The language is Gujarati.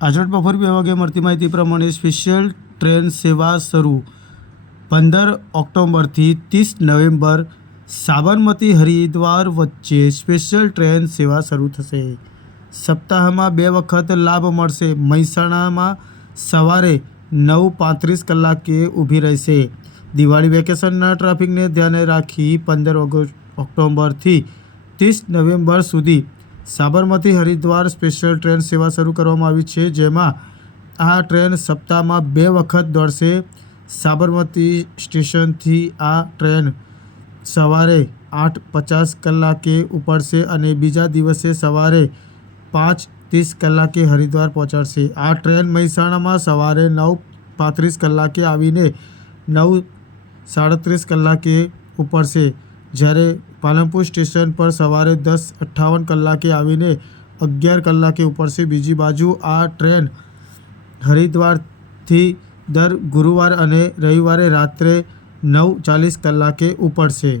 આજરોડ બપોર બે વાગે મળતી માહિતી પ્રમાણે સ્પેશિયલ ટ્રેન સેવા શરૂ. પંદર ઓક્ટોબરથી ત્રીસ નવેમ્બર સાબરમતી હરિદ્વાર વચ્ચે સ્પેશિયલ ટ્રેન સેવા શરૂ થશે. સપ્તાહમાં બે વખત લાભ મળશે. મહેસાણામાં સવારે નવ પાંત્રીસ કલાકે ઊભી રહેશે. દિવાળી વેકેશનના ટ્રાફિકને ધ્યાને રાખી પંદર ઓગસ્ટ ઓક્ટોબરથી ત્રીસ નવેમ્બર સુધી સાબરમતી હરિદ્વાર સ્પેશિયલ ટ્રેન સેવા શરૂ કરવામાં આવી છે, જેમાં આ ટ્રેન સપ્તાહમાં બે વખત દોડશે. સાબરમતી સ્ટેશનથી આ ટ્રેન સવારે આઠ પચાસ કલાકે ઉપડશે અને બીજા દિવસે સવારે પાંચ ત્રીસ કલાકે હરિદ્વાર પહોંચાડશે. આ ટ્રેન મહેસાણામાં સવારે નવ પાંત્રીસ કલાકે આવીને નવ સાડત્રીસ કલાકે ઉપડશે. જ્યારે પાલનપુર સ્ટેશન પર સવારે દસ અઠ્ઠાવન કલાકે આવીને અગિયાર કલાકે ઉપડશે બીજી બાજુ આ ટ્રેન હરિદ્વારથી દર ગુરુવાર અને રવિવારે રાત્રે નવ ચાલીસ કલાકે ઉપડશે.